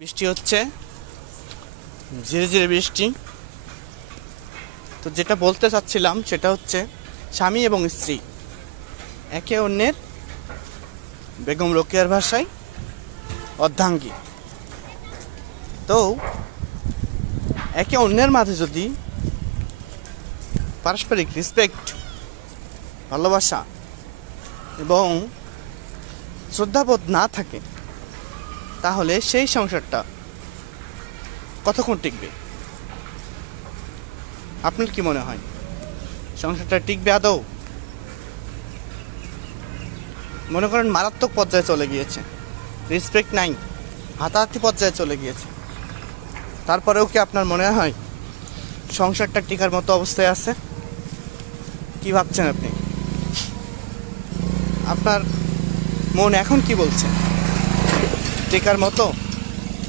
বৃষ্টি হচ্ছে, ধীরে ধীরে বৃষ্টি। তো যেটা বলতে চাচ্ছিলাম সেটা হচ্ছে স্বামী এবং স্ত্রী একে অন্যের বেগম রোকেয়ার ভাষায় অর্ধাঙ্গী। তো একে অন্যের মাঝে যদি পারস্পরিক রেসপেক্ট, ভালোবাসা এবং শ্রদ্ধাবোধ না থাকে তাহলে সেই সংসারটা কতক্ষণ টিকবে? আপনার কি মনে হয় সংসারটা টিকবে আদৌ? মনে করেন মারাত্মক পর্যায়ে চলে গিয়েছে, রেসপেক্ট নাই, হাতাহাতি পর্যায়ে চলে গিয়েছে, তারপরেও কি আপনার মনে হয় সংসারটা টিকার মতো অবস্থায় আছে? কি ভাবছেন আপনি? আপনার মন এখন কি বলছে? টিকার মতো